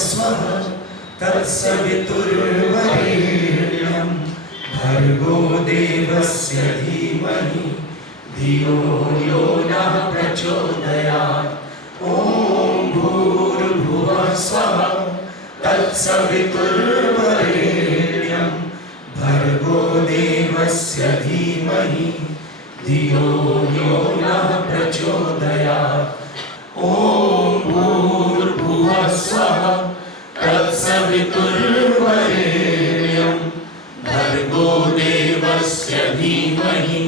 स्वः तत्सवितुर्वरेण्यं भर्गो देवस्य धीमहि धियो यो नः प्रचोदयात्। ॐ भूर्भुवः स्वः तत्सवितुर्वरेण्यं भर्गो देवस्य धीमहि धियो यो नः प्रचोदयात्। ॐ भूर्भुवः स्वः तत्सवितुर्वरेण्यं भर्गो देवस्य धीमहि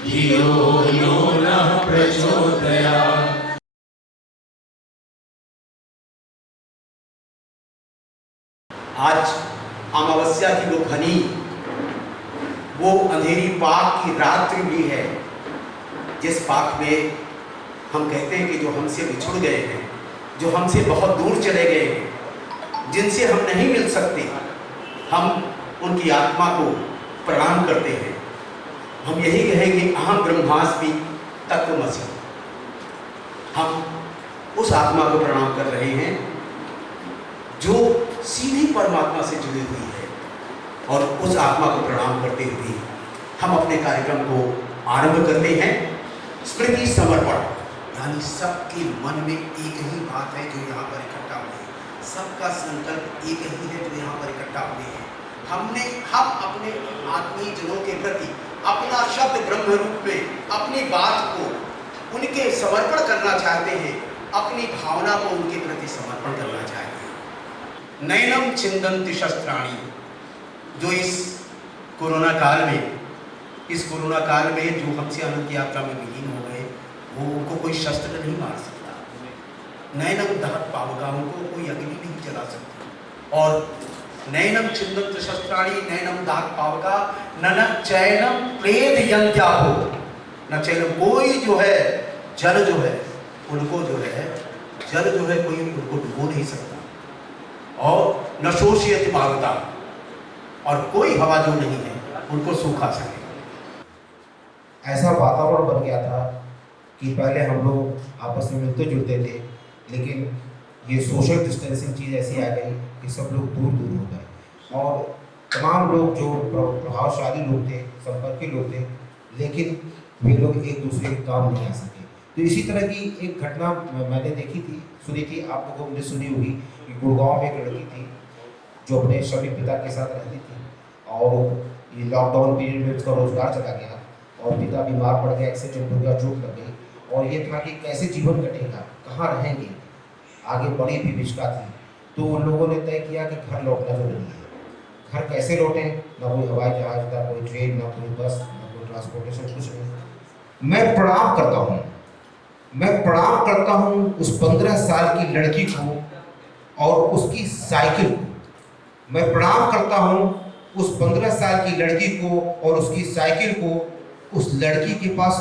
धियो यो नः प्रचोदयात्। आज अमावस्या की वो घनी, वो अंधेरी पाक की रात्रि भी है, जिस पाक में हम कहते हैं कि जो हमसे बिछुड़ गए हैं, जो हमसे बहुत दूर चले गए हैं, जिनसे हम नहीं मिल सकते, हम उनकी आत्मा को प्रणाम करते हैं। हम यही कहेंगे अहम ब्रह्मास्मि तत्त्वमसि। हम उस आत्मा को प्रणाम कर रहे हैं जो सीधी परमात्मा से जुड़ी हुई है, और उस आत्मा को प्रणाम करते हुए हम अपने कार्यक्रम को आरंभ करते हैं। स्मृति समर्पण, यानी सबके मन में एक ही बात है जो यहाँ पर इकट्ठा हुए हैं, सबका संकल्प एक ही है जो यहाँ पर इकट्ठा हुए हैं। हम अपने आत्मीय जनों के प्रति अपना शब्द ब्रह्म रूप में अपनी बात को उनके समर्पण करना चाहते हैं, अपनी भावना को उनके प्रति समर्पण करना चाहते हैं। नैनम छिन्दन्ति शस्त्राणि, जो इस कोरोना काल में जो हमसे अनंत यात्रा में विलीन हो गए, वो उनको कोई शस्त्र नहीं मार सकता। नैनम दहत पावका, उनको कोई अग्नि नहीं जला सकती। और नैनम छिन्दन्ति शस्त्राणि नैनम दहत पावका न चैनम प्रेत यन्त्यापो, न चैनम, कोई जो है जल जो है उनको कोई उनको डुबो नहीं सकता। और न शोषयति पावता, और कोई हवा जो नहीं है उनको सूखा सके। ऐसा वातावरण बन गया था कि पहले हम लोग आपस में मिलते जुलते थे, लेकिन ये सोशल डिस्टेंसिंग चीज़ ऐसी आ गई कि सब लोग दूर दूर हो गए, और तमाम लोग जो प्रभावशाली लोग थे, संपर्क के लोग थे, लेकिन वे लोग एक दूसरे के काम नहीं आ सके। तो इसी तरह की एक घटना मैंने देखी थी, सुनी थी, आप लोगों ने सुनी होगी कि गुड़गांव में एक लड़की थी जो अपने शरीर पिता के साथ रहती थी, और ये लॉकडाउन पीरियड में उसका रोजगार चला गया, और पिता बीमार पड़ गया, एक्सीडेंट हो गया, चोट लग गई, और ये था कि कैसे जीवन कटेगा, कहाँ रहेंगे, आगे बड़ी भी विष्ठा थी। तो उन लोगों ने तय किया कि घर लौटना जरूरी है। घर कैसे लौटें, ना कोई हवाई जहाज, ना कोई ट्रेन, ना कोई बस, ना कोई ट्रांसपोर्टेशन, कुछ नहीं। मैं प्रणाम करता हूँ उस 15 साल की लड़की को और उसकी साइकिल को। मैं प्रणाम करता हूँ उस 15 साल की लड़की को और उसकी साइकिल को। उस लड़की के पास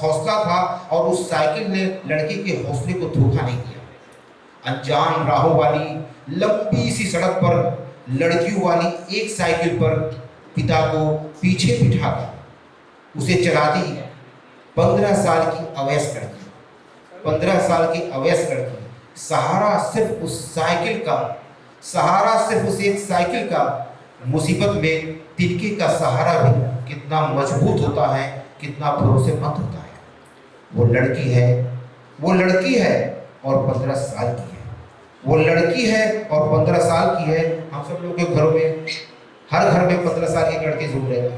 हौसला था, और उस साइकिल ने लड़की के हौसले को धोखा नहीं किया। अनजान राहों वाली लंबी सी सड़क पर लड़कियों वाली एक साइकिल पर पिता को पीछे बिठाकर उसे चला दी 15 साल की अवयस्क लड़की। सहारा सिर्फ उस एक साइकिल का। मुसीबत में तिनके का सहारा भी कितना मजबूत होता है, कितना भरोसेमंद होता है। वो लड़की है और 15 साल की है। हम सब लोग के घरों में, हर घर में 15 साल की लड़की जरूर रहती है।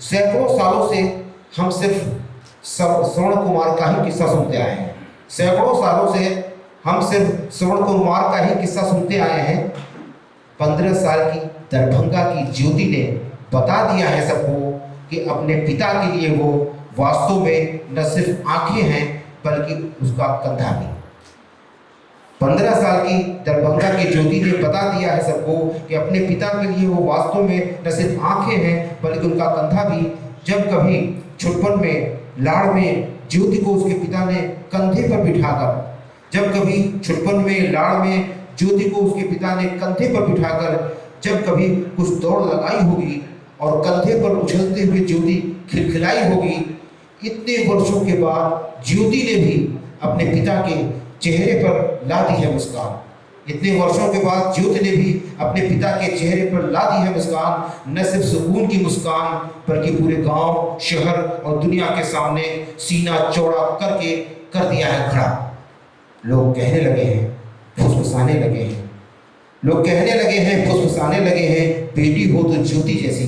सैकड़ों सालों से हम सिर्फ श्रवण कुमार का ही किस्सा सुनते आए हैं। 15 साल की दरभंगा की ज्योति ने बता दिया है सबको कि अपने पिता के लिए वो वास्तव में न सिर्फ आंखें हैं बल्कि उसका कंधा भी। 15 साल की दरभंगा की ज्योति ने बता दिया है सबको कि अपने पिता के लिए वो वास्तव में न सिर्फ आंखें हैं बल्कि उनका कंधा भी। जब कभी छुटपन में लाड़ में ज्योति को उसके पिता ने कंधे पर बिठाकर, जब कभी कुछ दौड़ लगाई होगी और कंधे पर उछलते हुए ज्योति खिलखिलाई होगी, इतने वर्षों के बाद ज्योति ने भी अपने पिता के चेहरे पर ला दी है मुस्कान। इतने वर्षों के बाद ज्योति ने भी अपने पिता के चेहरे पर ला दी है मुस्कान। न सिर्फ सुकून की मुस्कान बल्कि पूरे गांव, शहर और दुनिया के सामने सीना चौड़ा करके कर दिया है खड़ा। लोग कहने लगे हैं, फुसफुसाने लगे हैं, लोग कहने लगे हैं, फुसफुसाने लगे हैं, बेटी हो तो ज्योति जैसी,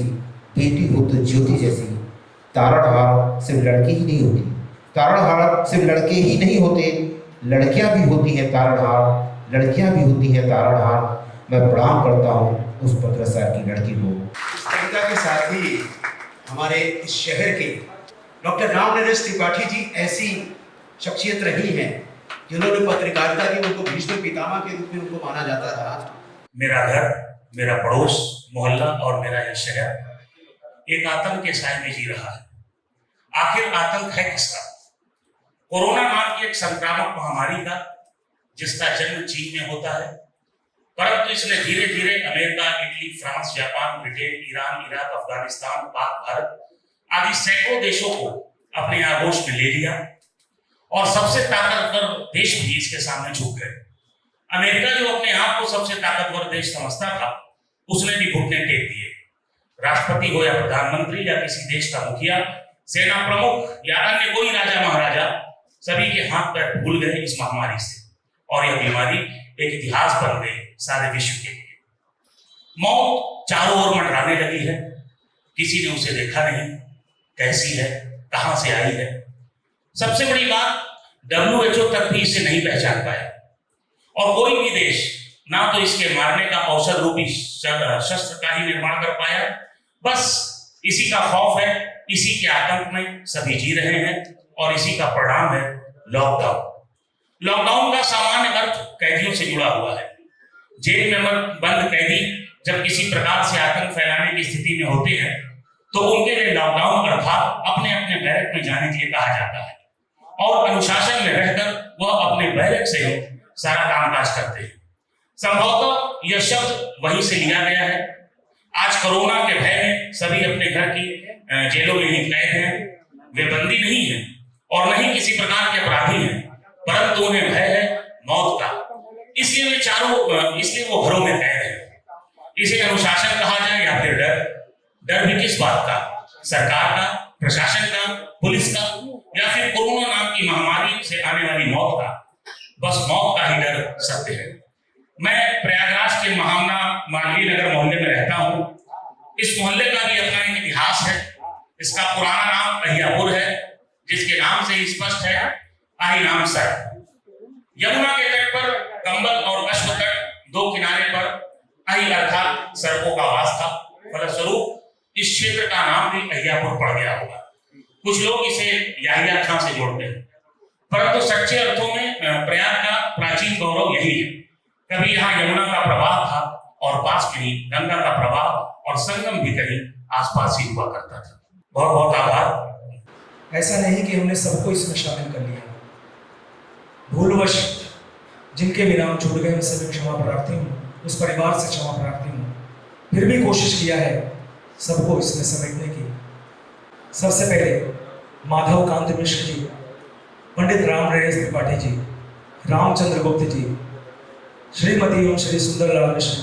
बेटी हो तो ज्योति जैसी। तारणहार सिर्फ लड़की ही नहीं होती, तारणहार सिर्फ लड़के ही नहीं होते, लड़कियां भी होती हैं तारणहार, लड़कियां भी होती हैं तारणहार। मैं प्रणाम करता हूँ उस 15 साल की लड़की को। इस कविता के साथ ही हमारे इस शहर के डॉक्टर राम नरेश त्रिपाठी जी ऐसी शख्सियत रही हैं जिन्होंने पत्रकारिता की, उनको भीष्म पितामह के रूप में उनको माना जाता था। मेरा घर, मेरा पड़ोस, मोहल्ला और मेरा यह शहर एक आतंक के साए में जी रहा है। आखिर आतंक है किसका? कोरोना नाम की एक संक्रामक महामारी का, जिसका जन्म चीन में होता है, परंतु इसने धीरे धीरे America, Italy, France, Japan, Britain, Iran, Iraq, Afghanistan, पाक, भारत आदि सैकड़ों देशों को अपने आगोश में ले लिया और सबसे ताकतवर देश भी इसके सामने झुक गए। अमेरिका जो अपने आप को सबसे ताकतवर देश समझता था, उसने भी घुटने टेक दिए। राष्ट्रपति हो या प्रधानमंत्री या किसी देश का मुखिया, सेना प्रमुख या अन्य कोई राजा महाराजा, सभी के हाथ पैर फूल गए इस महामारी से और यह बीमारी एक इतिहास बन गई सारे विश्व के लिए। मौत चारों ओर मंडराने लगी है, किसी ने उसे देखा नहीं, कैसी है, कहां से आई है। सबसे बड़ी बात, WHO तक भी इसे नहीं पहचान पाया और कोई भी देश ना तो इसके मारने का औषध रूपी शस्त्र का ही निर्माण कर पाया। बस इसी का खौफ है, इसी के आतंक में सभी जी रहे हैं और इसी का परिणाम है लॉकडाउन। लॉकडाउन का सामान्य अर्थ कैदियों से जुड़ा हुआ है। जेल में बंद कैदी जब किसी प्रकार से आतंक फैलाने की स्थिति में होते हैं तो उनके लिए लॉकडाउन अर्थात अपने अपने बैरक में जाने के लिए कहा जाता है और अनुशासन में रहकर वह अपने बैरक से ही सारा कामकाज करते हैं। संभवतः यह शब्द वहीं से लिया गया है। आज कोरोना के भय में सभी अपने घर की जेलों में ही कैद हैं। वे बंदी नहीं हैं और न ही किसी प्रकार के अपराधी हैं, परंतु उन्हें भय है मौत का, इसलिए वो घरों में कैद है। इसे अनुशासन कहा जाए या फिर डर भी किस बात का? सरकार का, प्रशासन का, पुलिस का या फिर कोरोना नाम की महामारी से आने वाली मौत का? बस मौत का ही डर सत्य है। मैं प्रयागराज के महामना मांडवी नगर मोहल्ले में रहता हूँ। इस मोहल्ले का भी अपना एक इतिहास है। इसका पुराना नाम अहियापुर है, जिसके नाम से ही स्पष्ट है आही नाम सर। यमुना के तट पर कंबल और अश्व तट दो किनारे पर अहि अर्थात सड़कों का वास था। फलस्वरूप इस क्षेत्र का नाम भी अहियापुर पड़ गया होगा। कुछ लोग इसे याहिया खां से जोड़ते हैं, परंतु सच्चे अर्थों में प्रयाग का प्राचीन गौरव यही है। कभी यहाँ यमुना का प्रवाह था और पास में ही गंगा का प्रवाह और संगम भी कहीं आसपास ही हुआ करता था। बहुत बहुत आभार। ऐसा नहीं कि हमने सबको इसमें शामिल कर लिया। भूलवश जिनके भी नाम छूट गए उनसे भी क्षमा प्रार्थी हूँ, उस परिवार से क्षमा प्रार्थी हूँ। फिर भी कोशिश किया है सबको इसमें समेटने की। सबसे पहले माधव कांत मिश्र जी, पंडित राम नरेश त्रिपाठी जी, रामचंद्र गुप्त जी, श्रीमती एवं श्री सुंदरलाल मिश्र,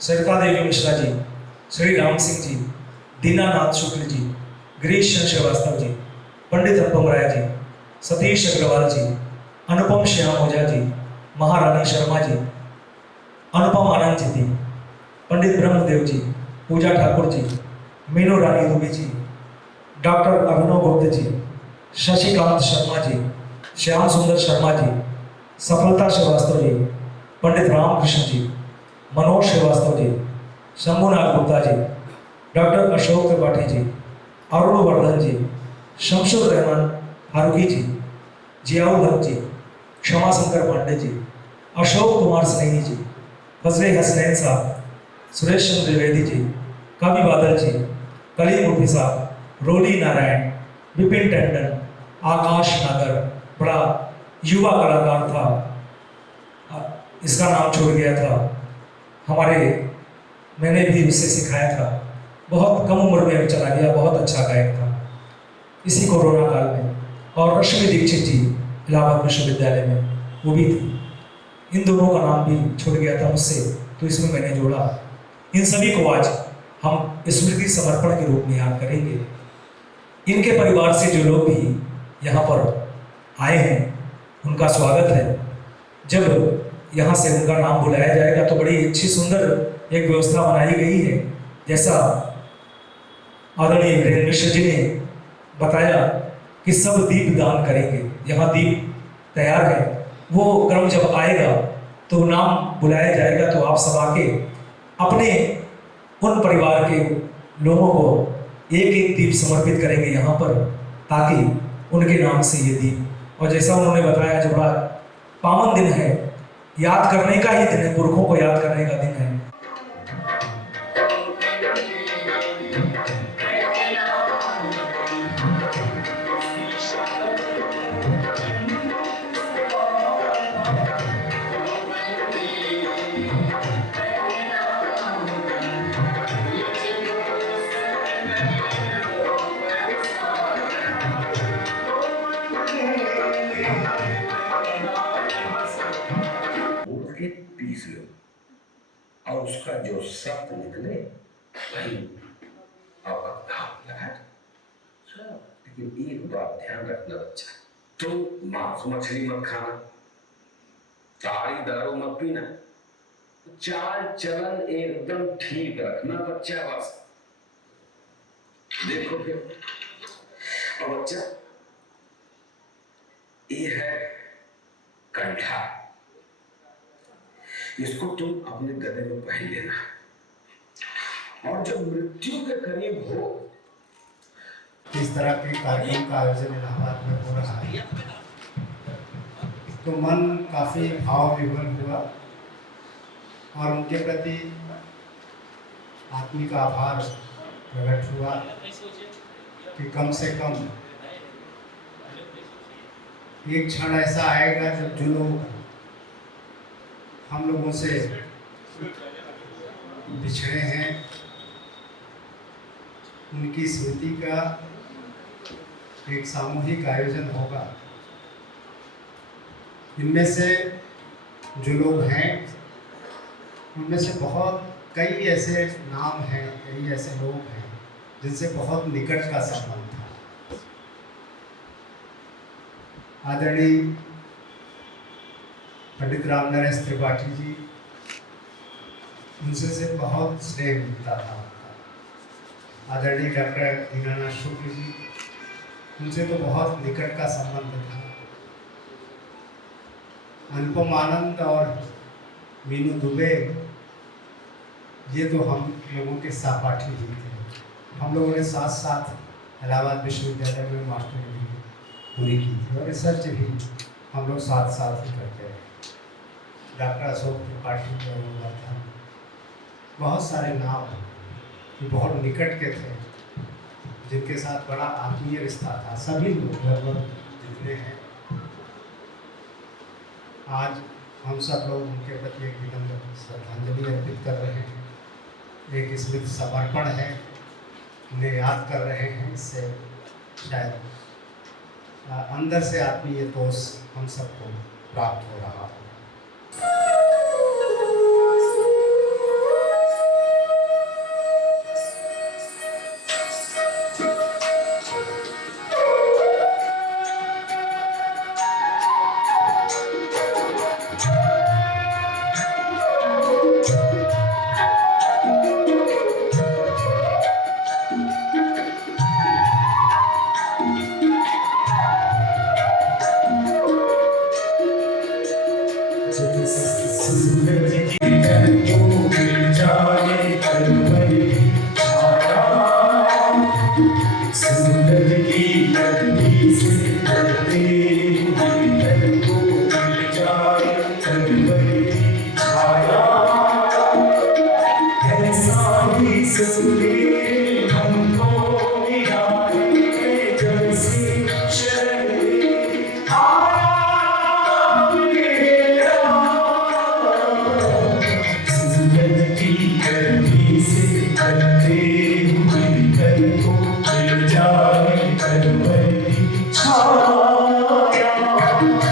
सरिता देवी मिश्रा जी, श्री राम सिंह जी, दीनानाथ शुक्ल जी, गिरीश चंद्र श्रीवास्तव जी, पंडित अनुपम राय जी, सतीश अग्रवाल जी, अनुपम श्याम ओझा जी, महारानी शर्मा जी, अनुपम आनंद जी, पंडित ब्रह्मदेव जी, पूजा ठाकुर जी, मीनू रानी दुबे जी, डॉक्टर अभिनव गुप्त जी, शशिकांत शर्मा जी, श्याम सुंदर शर्मा जी, सफलता श्रीवास्तव जी, पंडित रामकृष्ण जी, मनोज श्रीवास्तव जी, शंभुनाथ गुप्ता जी, डॉक्टर अशोक त्रिपाठी जी, अरुण वर्धन जी, शमशुर रहमान फारूकी जी, जियाउल हक जी, क्षमा शंकर पांडे जी, अशोक कुमार सनैनी जी, फजले हसनैन साहब, सुरेश चंद्र द्विवेदी जी, कवि बादल जी, कलीम मुफी साहब, रोली नारायण, विपिन टंडन, आकाश नागर, बड़ा युवा कलाकार था, इसका नाम छोड़ गया था। मैंने भी उसे सिखाया था। बहुत कम उम्र में चला गया, बहुत अच्छा गायक था। इसी कोरोना काल में। और रश्मि दीक्षित जी इलाहाबाद विश्वविद्यालय में, वो भी थी। इन दोनों का नाम भी छूट गया था मुझसे, तो इसमें मैंने जोड़ा। इन सभी को आज हम स्मृति समर्पण के रूप में याद करेंगे। इनके परिवार से जो लोग भी यहाँ पर आए हैं उनका स्वागत है। जब यहाँ से उनका नाम बुलाया जाएगा तो बड़ी अच्छी सुंदर एक व्यवस्था बनाई गई है। जैसा आदरणीय वीरेंद्र मिश्र जी ने बताया कि सब दीप दान करेंगे, यहाँ दीप तैयार है। वो क्रम जब आएगा तो नाम बुलाया जाएगा तो आप सब आके अपने उन परिवार के लोगों को एक एक दीप समर्पित करेंगे यहाँ पर, ताकि उनके नाम से ये दीप। और जैसा उन्होंने बताया, जो बड़ा पावन दिन है, याद करने का ही दिन है, पुरखों को याद करने का दिन है। के पीस लो और उसका जो सख्त निकले वही आपका घाव लगा। लेकिन एक बात ध्यान रखना बच्चा, तुम मांस मछली मत खाना, ताड़ी दारू मत पीना, चाल चलन एकदम ठीक रखना बच्चा। बस देखो फिर। और बच्चा, ये है कंठा, इसको तुम अपने गले में पहन लेना। और जब मृत्यु के करीब हो, इस तरह के कार्यक्रम का आयोजन इलाहाबाद में हो रहा है तो मन काफ़ी भाव विभोर हुआ और उनके प्रति आत्मिक आभार प्रकट हुआ कि कम से कम एक क्षण ऐसा आएगा जब जो लोग हम लोगों से बिछड़े हैं उनकी स्मृति का एक सामूहिक आयोजन होगा। इनमें से जो लोग हैं उनमें से कई ऐसे नाम हैं, कई ऐसे लोग हैं जिनसे बहुत निकट का संबंध था। आदरणीय पंडित राम नरेश त्रिपाठी जी, उनसे से बहुत स्नेह मिलता था। आदरणीय डॉक्टर दीनानाथ शुक्ल जी, उनसे तो बहुत निकट का संबंध था। अनुपम आनंद और मीनू दुबे, ये तो हम लोगों के सहपाठी ही थे। हम लोगों ने साथ साथ इलाहाबाद विश्वविद्यालय में मास्टरी डिग्री पूरी की थी और रिसर्च भी हम लोग साथ साथ ही करते रहे। डॉक्टर अशोक त्रिपाठी का था, बहुत सारे नाम बहुत निकट के थे जिनके साथ बड़ा आत्मीय रिश्ता था। सभी लोग लगभग जितने हैं, आज हम सब लोग उनके प्रति एक विनम्र श्रद्धांजलि अर्पित कर रहे हैं, एक स्मृति समर्पण है, उन्हें याद कर रहे हैं। इससे शायद अंदर से आत्मीय तोष हम सबको प्राप्त हो रहा है। छाया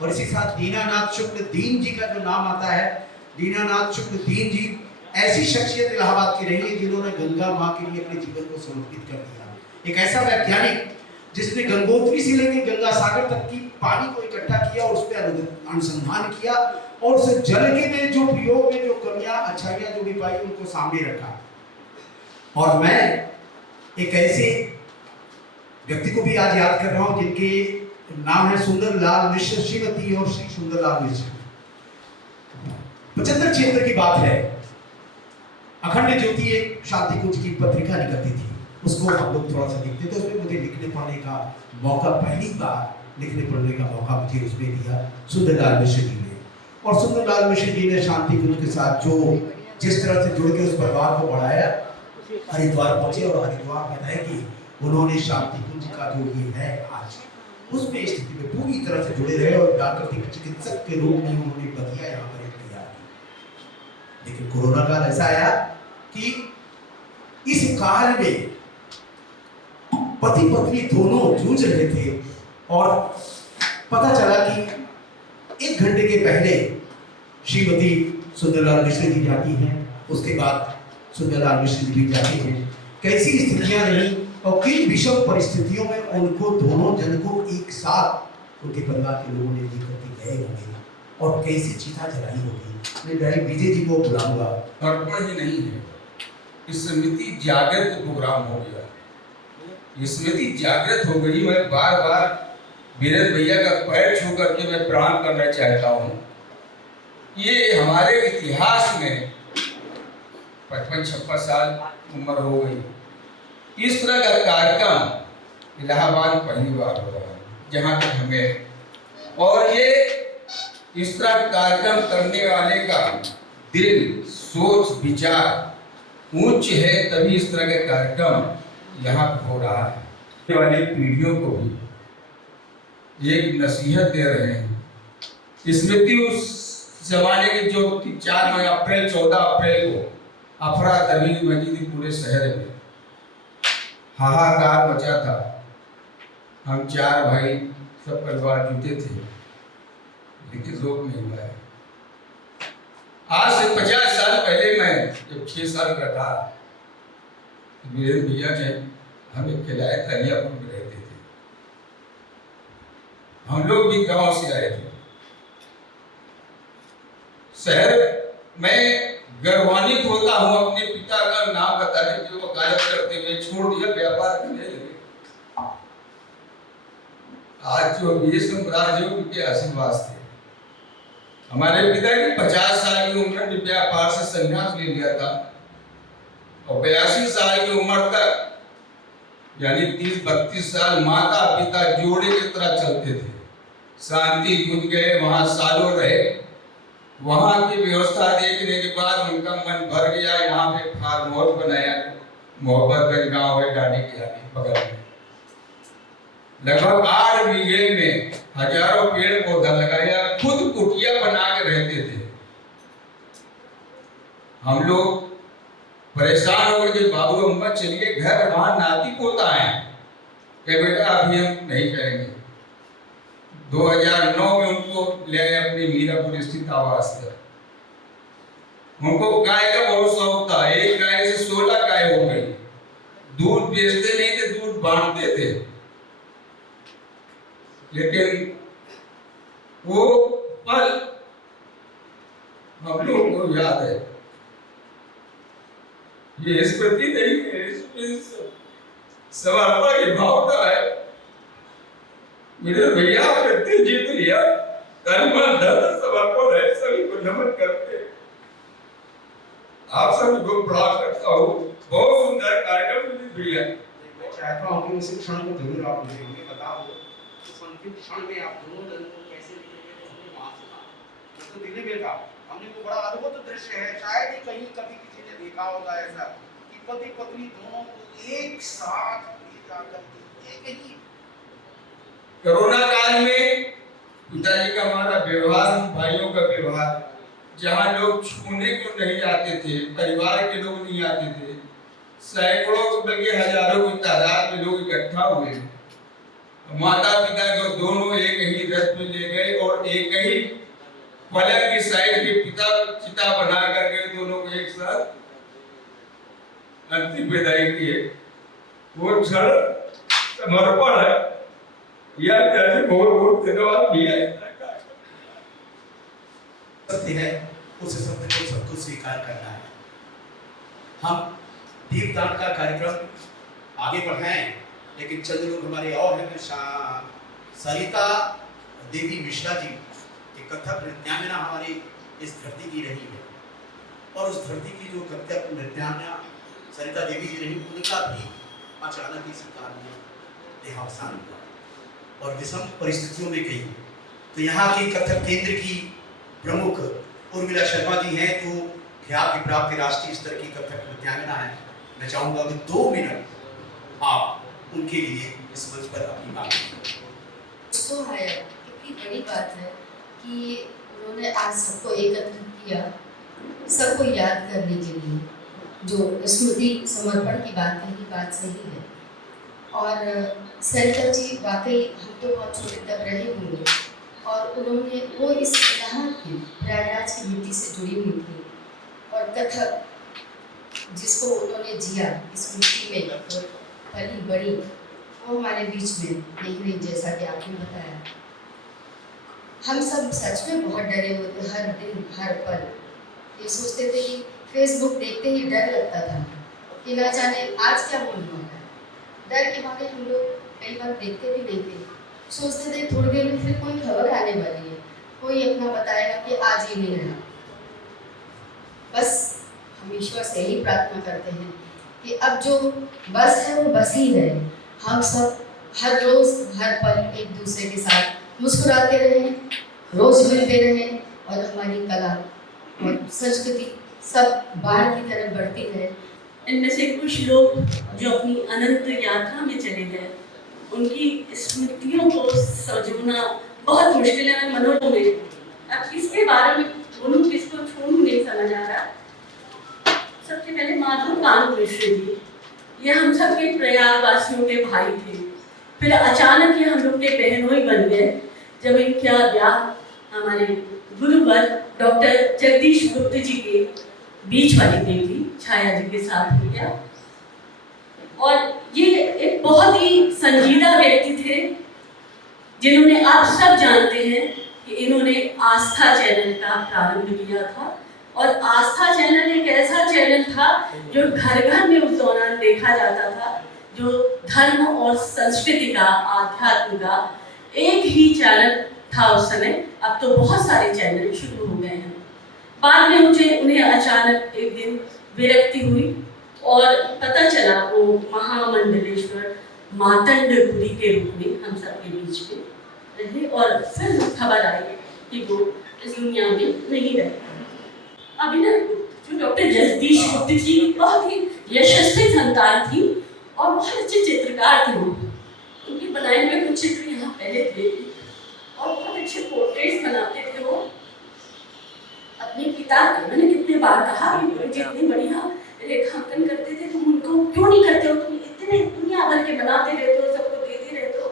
और इसी साथ दीनानाथ शुक्ल दीन जी का जो नाम आता है, दीनानाथ शुक्ल दीन जी ऐसी शख्सियत इलाहाबाद की रही है जिन्होंने गंगा माँ के लिए अपने जीवन को समर्पित कर दिया। एक ऐसा वैज्ञानिक जिसने गंगोत्री से लेकर गंगा सागर तक की पानी को इकट्ठा किया और उस पर अनुसंधान किया और उस जल के में जो प्रयोग में जो कमियां अच्छाइयां जो भी पाई उनको सामने रखा। और मैं एक ऐसे व्यक्ति को भी आज याद कर रहा हूं जिनके नाम है सुंदरलाल मिश्र, श्रीमती और श्री सुंदरलाल मिश्र। 75-76 की बात है, अखंड ज्योति एक शांति कुंज की पत्रिका निकलती थी, उसको हम लोग थोड़ा सा लिखते थे। उसमें मुझे लिखने पढ़ने का मौका, पहली बार लिखने पढ़ने का मौका मुझे उसमें दिया सुंदरलाल मिश्र जी ने। और सुंदरलाल मिश्र जी ने शांति कुंज के साथ जो जिस तरह से जुड़ के उस परिवार को बढ़ाया, हरिद्वार पहुंचे और हरिद्वार में रह के उन्होंने शांति कुंज का जो ये है आज उसमें स्थिति में पूरी तरह से जुड़े रहे और प्राकृतिक चिकित्सक के रूप में उन्होंने बतिया यहाँ पर एक तैयार। लेकिन कोरोना काल ऐसा आया कि इस काल में पति पत्नी दोनों जूझ रहे थे और पता चला कि 1 घंटे के पहले श्रीमती सुंदरलाल मिश्र जी जाती हैं, उसके बाद सुंदरलाल मिश्र जी भी जाती हैं। कैसी स्थितियां रही और किन विषम परिस्थितियों में उनको दोनों जन को एक साथ उनके परिवार के लोगों ने लेकर के गए होंगे और कैसी चिता जलाई होगी। मैं भाई विजय जी को बुलाऊंगा। गड़बड़ ही नहीं है, स्मृति जागृत प्रोग्राम हो गया, स्मृति जागृत हो गई। मैं बार बार वीरेंद्र भैया का पैर छू करके मैं प्रणाम करना चाहता हूँ। ये हमारे इतिहास में 55-56 साल उम्र हो गई, इस तरह का कार्यक्रम इलाहाबाद पहली बार हो रहा है जहाँ तक हमें, और ये इस तरह का कार्यक्रम करने वाले का दिल, सोच, विचार उच्च है, तभी इस तरह के कार्यक्रम यहाँ पर हो रहा है। आने वाली पीढ़ियों को भी एक नसीहत दे रहे हैं स्मृति उस जमाने की जो 14 अप्रैल को अफरा तफरी मची थी पूरे शहर में, हाहाकार मचा था। हम 4 भाई सब परिवार जुटे थे, लेकिन रोक नहीं पाए। आज से 50 साल पहले मैं जब 6 साल का था, मेरे भैया ने हमें खिलाया था, अलियापुर में रहते थे। हम लोग भी गांव से आए थे। शहर में गर्वान्वित होता हूँ अपने पिता का नाम बताने के वकालत करते हुए, छोड़ दिया, व्यापार करने लगे। आज जो ये साम्राज्य उनके आशीर्वाद थे। हमारे पिता की 50 साल की उम्र में व्यापार से संन्यास ले लिया था और 82 साल की उम्र तक यानी 30-32 साल माता पिता जोड़े की तरह चलते थे। शांति गुंज गए, वहां सालों रहे। वहां की व्यवस्था देखने के बाद उनका मन भर गया। यहाँ पे फार्म हाउस बनाया, मोहब्बतगंज गांव है डाडी के आगे बगल में। लगभग 8 बीघे में हजारों पेड़ पौधा लगाया, खुद कुटिया बना के रहते थे। हम लोग परेशान हो गए, बाबू अम्मा चलिए घर, वहां नाती पोता है। कहे बेटा अभी हम नहीं करेंगे। 2009 में उनको ले आए अपने मीरापुर स्थित आवास पर। उनको गाय का बहुत शौक था, एक गाय से 16 गाय हो गई। दूध बेचते नहीं थे, दूध बांटते थे। लेकिन वो पल हम लोगों को याद है। ये स्मृति नहीं है, इसमें समर्पण की भावना है। मेरे भैया ने जीत लिया, तन मन धन समर्पण है, सभी को नमन करते हैं। आप सभी को प्रणाम करता हूँ। बहुत सुंदर कार्यक्रम भैया। मैं चाहता हूँ कि उसी क्षण को जरूर आप मुझे बताओ, उस अंतिम क्षण में आप दोनों जन को कैसे दिखेंगे, हमने वहाँ सुना, मैं तो दिल्ली में था। हमने को बड़ा अद्भुत दृश्य है, शायद ही कहीं कभी किसी ने देखा होगा ऐसा कि पति पत्नी दोनों को एक साथ ले जाकर एक ही। कोरोना काल में पिताजी का हमारा व्यवहार, भाइयों का व्यवहार, जहाँ लोग छूने को नहीं आते थे, परिवार के लोग नहीं आते थे, सैकड़ों बल्कि हजारों की तादाद में लोग इकट्ठा हुए। माता पिता को दोनों एक ही रथ में ले गए और एक ही पलंग की साइड के पिता चिता बना करके दोनों को एक साथ अंतिम विदाई किए। वो क्षण समर्पण है। यह बहुत बहुत धन्यवाद भी है। सत्य है, उस सत्य को सबको स्वीकार करना है। हम दीपदान का कार्यक्रम आगे बढ़ाएं, लेकिन चंद लोग हमारे और हैं। सरिता देवी मिश्रा जी एक कथक नृत्यांगना हमारी इस धरती की रही है, और उस धरती की जो कथक नृत्यांगना सरिता देवी जी रही, उनका भी अचानक इसी कारण में देहावसान हुआ और विषम परिस्थितियों में गई। तो यहाँ की कथक केंद्र की प्रमुख उर्मिला शर्मा जी हैं, जो ख्याति प्राप्त राष्ट्रीय स्तर की कथक नृत्यांगना है। मैं चाहूँगा कि 2 मिनट आप उनके लिए इस मंच पर अपनी बात करें। तो है, कितनी बड़ी बात है कि उन्होंने आज सबको एकत्रित किया, सबको याद करने के लिए। जो स्मृति समर्पण की बात कही, बात सही है। और सरिता जी वाकई हम तो बहुत छोटे तक रहे होंगे, और उन्होंने वो इस यहाँ की प्रयागराज की मिट्टी से जुड़ी हुई थी, और कथक जिसको उन्होंने जिया इस मिट्टी में पली बड़ी, वो हमारे बीच में नहीं रही। जैसा कि आपने बताया, हम सब सच में बहुत डरे हुए थे। हर दिन हर पल ये सोचते थे कि फेसबुक देखते ही डर लगता था कि ना जाने आज क्या होने वाला है। डर के मारे हम लोग कई बार देखते भी नहीं थे, सोचते थे थोड़ी देर में फिर कोई खबर आने वाली है, कोई अपना बताएगा कि आज ये नहीं रहा। बस हम ईश्वर से यही प्रार्थना करते हैं कि अब जो बस है वो बस ही रहे। हम सब हर रोज हर पल एक दूसरे के साथ मुस्कुराते रहें, रोज मिलते रहें, और हमारी कला और संस्कृति सब बाहर की तरफ बढ़ती रहे। इनमें से कुछ लोग जो अपनी अनंत यात्रा में चले गए, उनकी स्मृतियों को सजोना बहुत मुश्किल है। मनोरम में जा रहा है। सबसे पहले माधव कांत मिश्र जी, ये हम सब के प्रयागवासियों के भाई थे। फिर अचानक ये हम लोग के बहनोई बन गए जब इनका ब्याह हमारे गुरुवर डॉक्टर जगदीश गुप्त जी के बीच वाली बेटी छाया जी के साथ हो गया। और ये एक बहुत ही संजीदा व्यक्ति थे जिन्होंने, आप सब जानते हैं कि इन्होंने आस्था चैनल का प्रारंभ किया था। और आस्था चैनल एक ऐसा चैनल था जो घर घर में उस दौरान देखा जाता था, जो धर्म और संस्कृति का, आध्यात्म का एक ही चैनल था उस समय। अब तो बहुत सारे चैनल शुरू हो गए हैं। बाद में उन्हें अचानक एक दिन विरक्ति हुई और पता चला वो महामंडलेश्वर मातंडपुरी के रूप में हम सबके बीच में रहे। और फिर खबर आई कि वो इस दुनिया में नहीं रहे। अभिनव गुप्त, जो डॉक्टर जगदीश गुप्त जी बहुत ही यशस्वी संतान थी और बहुत अच्छे चित्रकार थे। उनके बनाए हुए कुछ चित्र यहाँ पहले थे और बहुत अच्छे पोर्ट्रेट्स बनाते थे वो अपने पिता के। मैंने कितने बार कहा कि गुरु जी इतनी बढ़िया रेखांकन करते थे, तुम उनको क्यों नहीं करते हो? तुम इतने दुनिया भर के बनाते रहते हो, सबको देते रहते हो।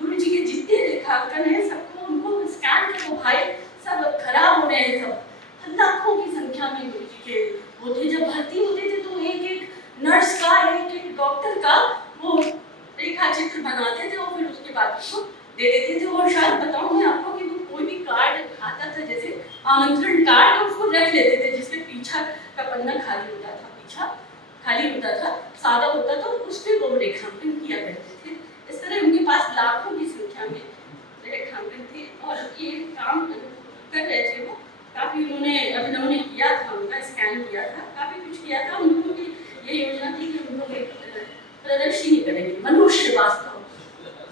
गुरु जी के जितने रेखांकन है सबको उनको स्कैन करो भाई, सब खराब हो रहे हैं। सब लाखों की संख्या में गुरु जी के वो थे। जब भर्ती होते थे तो एक एक नर्स का, एक एक डॉक्टर का वो रेखा चित्र बनाते थे और फिर उसके बाद उसको दे देते थे। और शायद बताऊं मैं आपको कि वो कोई भी कार्ड आता था, जैसे आमंत्रण कार्ड, उसको रख लेते थे जिसके पीछा का पन्ना खाली होता था, पीछा खाली होता था, सादा होता था, उस पर वो रेखांकन किया करते थे। इस तरह उनके पास लाखों की संख्या में रेखांकन थे और ये काम कर रहे थे। वो काफ़ी उन्होंने, अभिनव ने किया था, उनका स्कैन किया था, काफ़ी कुछ किया था। उन लोगों की ये योजना थी कि उन लोग एक प्रदर्शनी करेंगे। मनोज श्रीवास्तव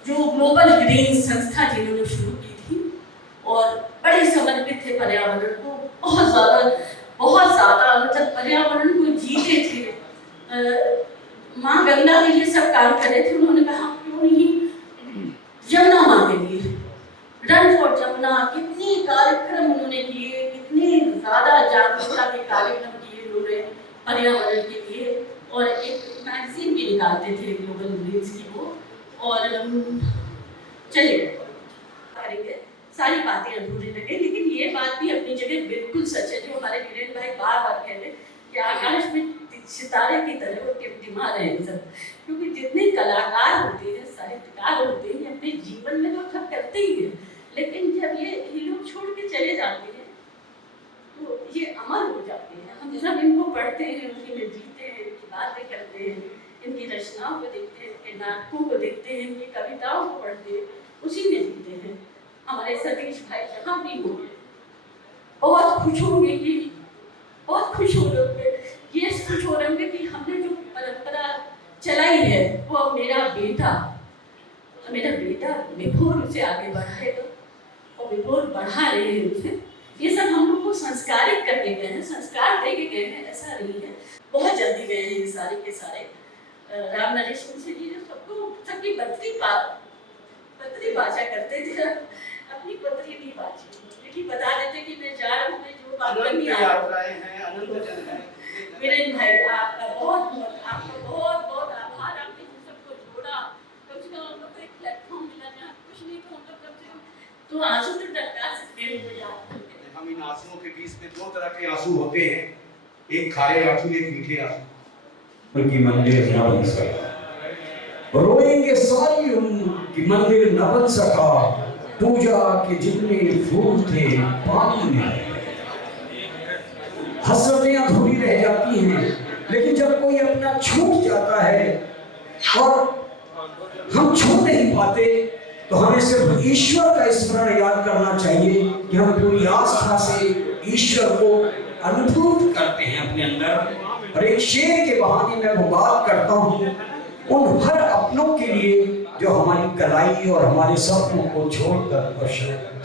जो ग्लोबल ग्रीन संस्था जिन्होंने शुरू की थी और बड़े समर्पित थे पर्यावरण को, बहुत ज़्यादा मतलब पर्यावरण को जीते थे। माँ गंगा के लिए सब काम कर रहे थे। उन्होंने कहा क्यों नहीं यमुना माँ के लिए, रन फॉर जमुना, कितने कार्यक्रम उन्होंने किए, कितने ज़्यादा जागरूकता के कार्यक्रम किए उन्होंने पर्यावरण के लिए। और एक मैगजीन भी निकालते थे ग्लोबल ग्रीन्स की वो। और चलिए करेंगे, सारी बातें अधूरी लगे, लेकिन ये बात भी अपनी जगह बिल्कुल सच है जो हमारे वीरेंद्र भाई बार बार कह रहे कि आकाश में सितारे की तरह वो टिमटिमा रहे हैं सब। क्योंकि जितने कलाकार होते हैं, साहित्यकार होते हैं, अपने जीवन में तो सब करते ही हैं, लेकिन जब ये लोग छोड़ के चले जाते हैं तो ये अमर हो जाते हैं। हम जब इनको पढ़ते हैं, उनकी में जीते हैं, इनकी बातें करते हैं, इनकी रचनाओं को देखते हैं, इनके नाटकों को देखते हैं, इनकी कविताओं को पढ़ते हैं, उसी में जीते हैं। हमारे सतीश भाई जहाँ भी होंगे बहुत खुश होंगे कि बहुत खुश हो रहे, ये खुश हो रहे होंगे कि हमने जो परंपरा चलाई है वो मेरा बेटा विभोर उसे आगे बढ़ाएगा और विभोर बढ़ा रहे हैं उसे। ये सब हम लोग को संस्कारित करके गए हैं, संस्कार दे के गए हैं, ऐसा नहीं है। बहुत जल्दी गए हैं ये सारे के सारे। राम नरेश मिश्र जी ने सबकी पत्री बाजा करते थे, अपनी पत्री नहीं बाजी, लेकिन बता देते कि मैं जा रहा हूँ, मैं जो बात करनी आ रहा है। वीरेंद्र भाई आपका बहुत बहुत आभार। आपने सबको जोड़ा, कम से कम हम लोग को एक प्लेटफॉर्म मिला जहाँ कुछ नहीं तो हम लोग कम से कम तो आंसू तो टपका सकते हैं। याद हम इन आंसुओं के बीच में दो तरह के आंसू होते हैं, एक खारे आंसू, एक मीठे आंसू। उनकी मंदिर न बन सका, रोएंगे सारी उनकी मंदिर न बन सका, पूजा के जितने फूल थे पानी में। हसरतें अधूरी रह जाती हैं, लेकिन जब कोई अपना छूट जाता है और हम छू नहीं पाते तो हमें सिर्फ ईश्वर का स्मरण याद करना चाहिए कि हम पूरी आस्था से ईश्वर को अनुभूत करते हैं अपने अंदर। और एक शेर के बहाने में वो बात करता हूँ उन हर अपनों के लिए जो हमारी कलाई और हमारे सपनों को छोड़कर और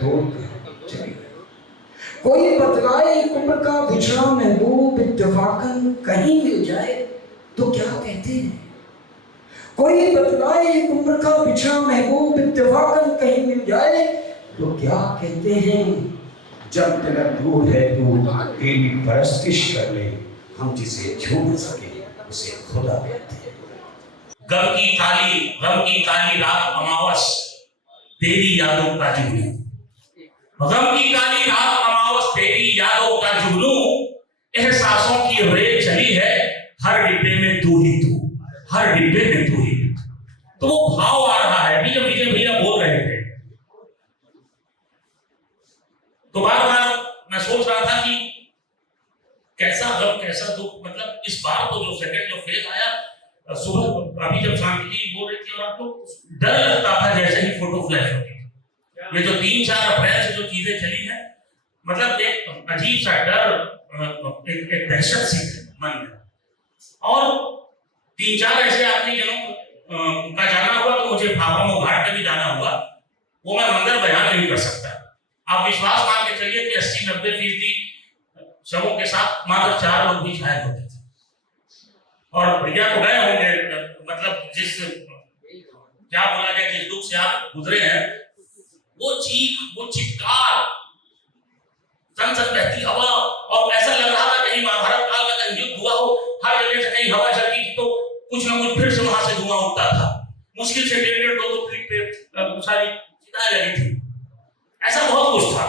तोड़कर चले गए। कोई बतलाए एक उम्र का बिछड़ा महबूब इत्तेफाकन कहीं मिल जाए तो क्या कहते हैं। कोई बतलाए एक उम्र का बिछड़ा महबूब इत्तेफाकन कहीं मिल जाए तो क्या कहते हैं। जब तक दूर है तू तेरी परस्तिश कर ले, हम जिसे छू न सके उसे खुदा कहते हैं। गम की काली रात अमावस तेरी यादों का जुगनू, गम की काली रात अमावस तेरी यादों का जुगनू, एहसासों की रेल चली है हर डिब्बे में तू ही तू, हर डिब्बे में तू ही। तो वो भाव आ रहा है। अभी जब विजय भैया बोल रहे थे तो बार बार मैं सोच रहा था कि कैसा गम कैसा दुख, मतलब इस बार तो जो सेकंड जो फेज आया सुबह, अभी जब शांति जी बोल रही थी और आपको डर लगता था जैसे ही फोटो फ्लैश होती थी। ये जो 3-4 अप्रैल से जो चीजें चली हैं, मतलब एक अजीब सा डर, एक दहशत सी मन में। और 3-4 ऐसे आदमी जनों का जाना हुआ, तो मुझे फाफा घाट पे भी जाना हुआ, वो मैं मंदिर बयान नहीं कर सकता। आप विश्वास मान के चलिए कि 80-90% शवों के साथ मात्र 4 लोग भी शायद होते थे। और भैया तो गए होंगे, मतलब जिस क्या बोला जाए, जिस दुख से आप गुजरे हैं, वो चीख, वो चित्कार, सन बहती हवा, और ऐसा लग रहा था कहीं महाभारत काल का कहीं युद्ध हुआ हो, हर जगह से कहीं हवा चलती थी तो कुछ ना कुछ फिर से वहां से धुआं उठता था। मुश्किल से 1.5-2 फीट पे सारी चिताएं लगी थी। ऐसा बहुत कुछ था।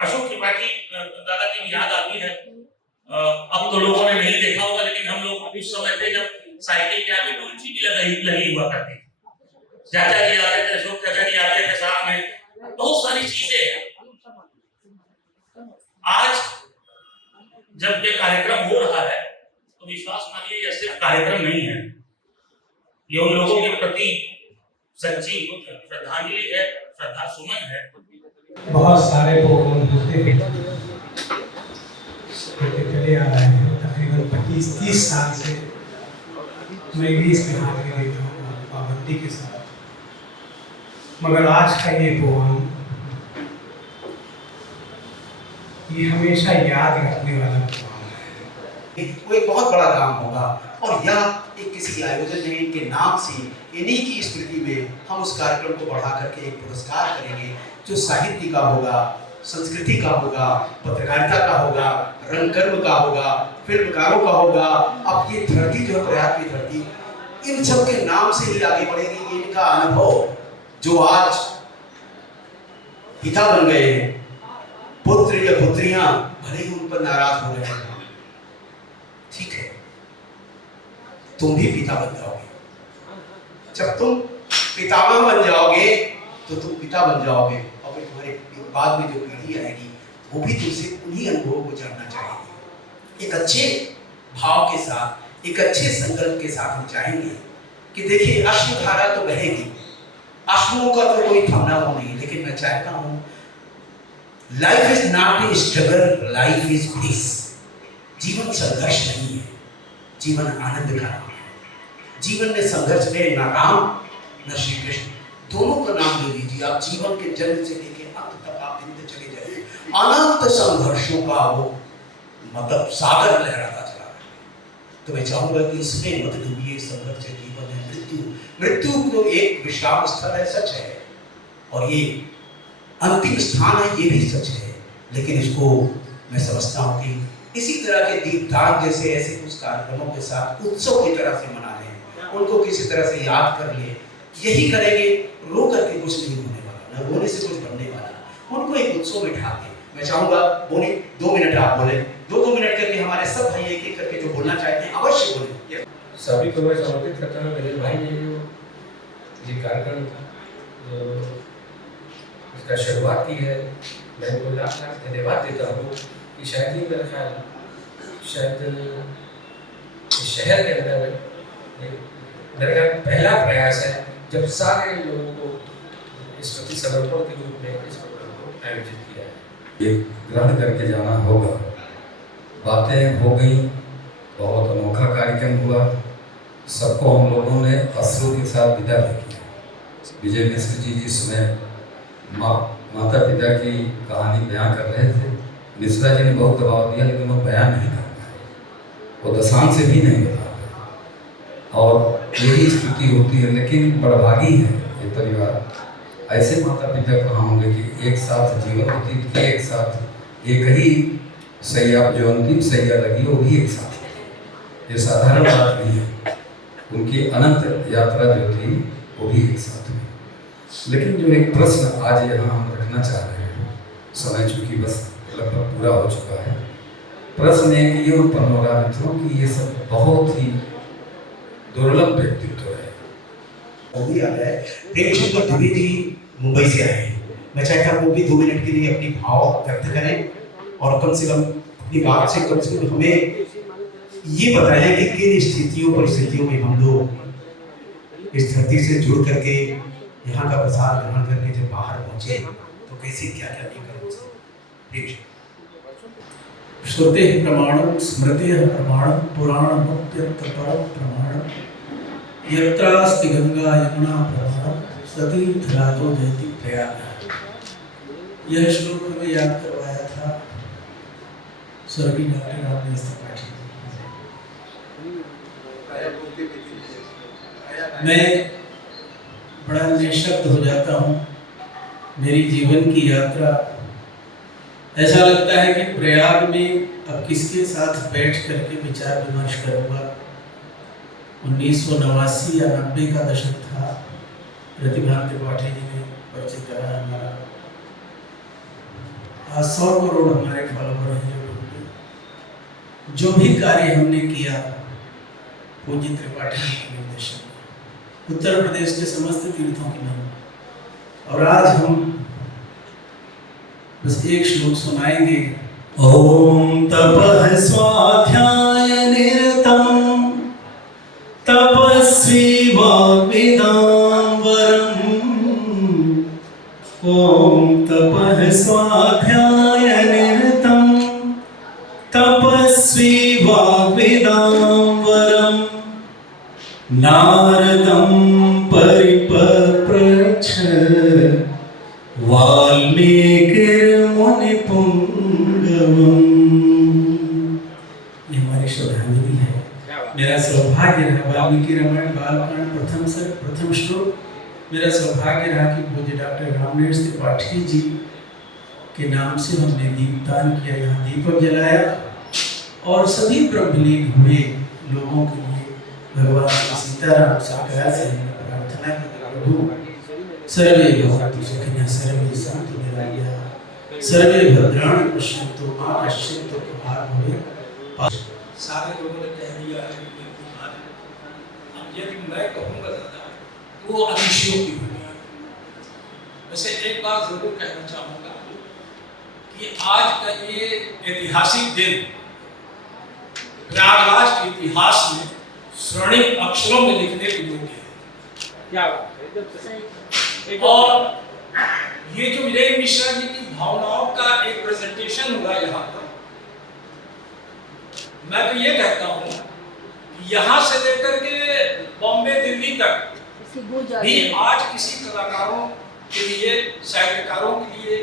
अशोक त्रिपाठी दादा की भी याद आती है। अब तो लोगों ने नहीं देखा होगा, लेकिन हम लोग उस समय थे जब साइकिल के आगे तुलसी भी लगी हुआ करती थी। चाचा जी आते थे, अशोक चाचा जी आते थे साथ में, बहुत सारी चीजें हैं। आज जब ये कार्यक्रम हो रहा है तो विश्वास मानिए यह सिर्फ कार्यक्रम नहीं है, ये उन लोगों के प्रति सच्ची श्रद्धांजलि है, श्रद्धा सुमन है। बहुत सारे प्रोग्राम होते चले आ रहे हैं। तकरीबन 25-30 साल से मैं भी इसमें हाजिरी देता हूँ पाबंदी के साथ, मगर आज का ये प्रोग्राम ये हमेशा याद रखने वाला प्रोग्राम है। वो एक बहुत बड़ा काम होगा, और यह एक किसी आयोजन में इनके नाम से, इन्हीं की स्मृति में हम उस कार्यक्रम को बढ़ा करके एक पुरस्कार करेंगे जो साहित्य का होगा, संस्कृति का होगा, पत्रकारिता का होगा, रंगकर्म का होगा, फिल्मकारों का होगा। अब ये धरती जो है प्रयाग की धरती, इन सब के नाम से ही आगे बढ़ेगी। इनका अनुभव जो आज पिता बन गए हैं, पुत्र या पुत्रियां भले ही उन पर नाराज हो रहे हैं, ठीक है, तुम भी पिता बन जाओगे। जब तुम पितामह बन जाओगे तो तुम पिता बन जाओगे, और फिर तुम्हारे बाद में जो पीढ़ी आएगी वो भी तुमसे उन्हीं अनुभवों को जानना चाहेगी। एक अच्छे भाव के साथ, एक अच्छे संकल्प के साथ हम चाहेंगे कि देखिए, अश्रुधारा तो बहेगी, अश्रुओं का तो कोई थमना हो नहीं, लेकिन मैं चाहता हूँ life is not a struggle, life is peace. जीवन संघर्ष नहीं है, जीवन आनंद का नाम है। जीवन में संघर्ष में न राम न श्री कृष्ण, दोनों का नाम ले लीजिए आप। जीवन के जन्म से लेकर अंत तक आप दिन चले जाइए, अनंत संघर्षों का वो मतलब सागर लहराता चला रहा है। तो मैं चाहूंगा कि इसमें मत डूबिए। संघर्ष जीवन है, मृत्यु को एक विश्राम स्थल है, सच है, और ये अंतिम स्थान है, ये भी सच है। लेकिन इसको मैं समझता हूँ कि इसी तरह के दीपदान जैसे ऐसे कुछ कार्यक्रमों के साथ उत्सव की तरह से मना लें, उनको किसी तरह से याद कर लें। यही करेंगे, रो करके कुछ नहीं होने वाला, न रोने से कुछ बनने वाला। उनको एक उत्सव में ढाल दें। मैं चाहूंगा बोनी 2 मिनट आप बोले, 2 मिनट करके हमारे सब भाई एक एक करके जो बोलना चाहते हैं अवश्य बोलें। सभी को मैं समर्पित करता हूँ मेरे भाई ने जो कार्यक्रम जो इसका शुरुआत की है, मैं उनको लाख धन्यवाद देता हूँ कि शायद ही मेरा ख्याल शायद इस शहर के अंदर मेरा ख्याल पहला प्रयास है जब सारे लोगों को इस प्रति समर्पण के रूप में इस प्रोग्राम को आयोजित किया है। ये ग्रहण करके जाना होगा। बातें हो गई, बहुत अनोखा कार्यक्रम हुआ, सबको हम लोगों ने अश्रु के साथ विदा भी किया। विजय मिश्र जी जिस समय माता पिता की कहानी बयां कर रहे थे, मिश्रा जी ने बहुत दबाव दिया, लेकिन वो बयान नहीं कर पाए, वो दशांश से भी नहीं बता पाए, और यही स्थिति होती है। लेकिन बड़भागी है ये परिवार, ऐसे माता पिता कहाँ होंगे कि एक साथ जीवन व्यतीत किए, एक साथ साथ एक ही सैया, जो अंतिम सैया लगी वो भी एक साथ है। ये साधारण बात नहीं है। उनकी अनंत यात्रा जो थी वो भी एक साथ हुई। लेकिन जो एक प्रश्न आज यहाँ हम रखना चाह रहे हैं, समय चूंकि बस लगभग पूरा हो चुका है, प्रश्न एक ये उत्पन्न हो रहा मित्रों कि ये सब बहुत ही दुर्लभ व्यक्तित्व है। वो भी आ रहा है। प्रेमचंद्र द्विवेदी जी मुंबई से आए हैं। मैं चाहता हूँ वो भी 2 मिनट के लिए अपनी भाव व्यक्त करें और कम से कम अपनी बात से कम से कम हमें ये बताएं कि किन स्थितियों परिस्थितियों में हम लोग इस धरती से जुड़ करके यहाँ का प्रसाद ग्रहण करके जब बाहर पहुंचे तो कैसे क्या क्या नहीं कर। श्रुते प्रमाणम स्मृति प्रमाणम पुराण मुक्त्यंत परम प्रमाणम यत्रास्ति गंगा यमुना प्रमाणम सतीर्थ राजो जयति प्रयाग। यह श्लोक हमें याद करवाया था स्वर्गीय डॉक्टर रामनेश त्रिपाठी। मैं बड़ा निशब्द हो जाता हूँ। मेरी जीवन की यात्रा, ऐसा लगता है कि प्रयाग में अब किसके साथ बैठ करके विचार विमर्श करूँगा। 1989 या 90 का दशक था। प्रतिभा त्रिपाठी जी ने परिचय कराया हमारा। आज 100 करोड़ हमारे फॉलोवर हैं जो भी कार्य हमने किया पूज्य त्रिपाठी जी के निर्देशन में, उत्तर प्रदेश के समस्त तीर्थों की महिमा। और आज हम बस एक श्लोक सुनाएंगे। ओम तपः स्वाध्याय निरतम तपस्वी वाग्वेदां वरम। ओम तपः स्वाध्याय निरतम तपस्वी वाग्वेदां वरम। नारदं परिपप्रच्छ वाल्मीकिर्मुनिपुंगवम्। ये हमारी श्रद्धांजलि है। मेरा सौभाग्य रहा वाल्मीकि रामायण बालकांड प्रथम श्लोक मेरा सौभाग्य रहा कि पूज्य डॉक्टर रामनेश त्रिपाठी जी के नाम से हमने दीपदान किया, यहाँ दीपक जलाया और सभी ब्रह्मलीन हुए लोगों के लिए भगवान सीताराम सरकार से प्रार्थना की। प्रभु सर्वे भवन्तु सुखिनः सर्वे सन्तु निरामयाः सर्वे भद्राणि पश्यन्तु मा कश्चित् दुःखभाग् भवेत्। सारे लोगों ने कह दिया है कि अब यदि मैं कहूँगा दादा तो वो अतिशयोक्ति होगी। वैसे एक बात जरूर कहना चाहूँगा कि आज का ये ऐतिहासिक दिन प्रयागराज के इतिहास में स्वर्णिम अक्षरों में लिखने के योग्य है। क्या और ये जो विजय मिश्रा जी की भावनाओं का एक प्रेजेंटेशन हुआ यहाँ पर, मैं तो ये कहता हूँ कि यहाँ से लेकर के बॉम्बे दिल्ली तक भी आज किसी कलाकारों के लिए, साहित्यकारों के लिए,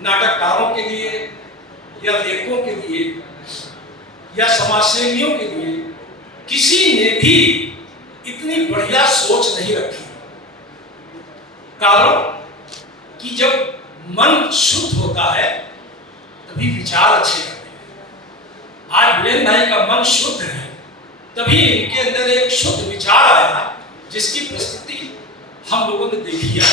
नाटककारों के लिए या लेखकों के लिए या समाजसेवियों के लिए किसी ने भी इतनी बढ़िया सोच नहीं रखी। कारण कि जब मन शुद्ध होता है तभी विचार अच्छे आते हैं। आज वीरेंद्र भाई का मन शुद्ध है, तभी इनके अंदर एक शुद्ध विचार आया जिसकी प्रस्तुति हम लोगों ने देखी है।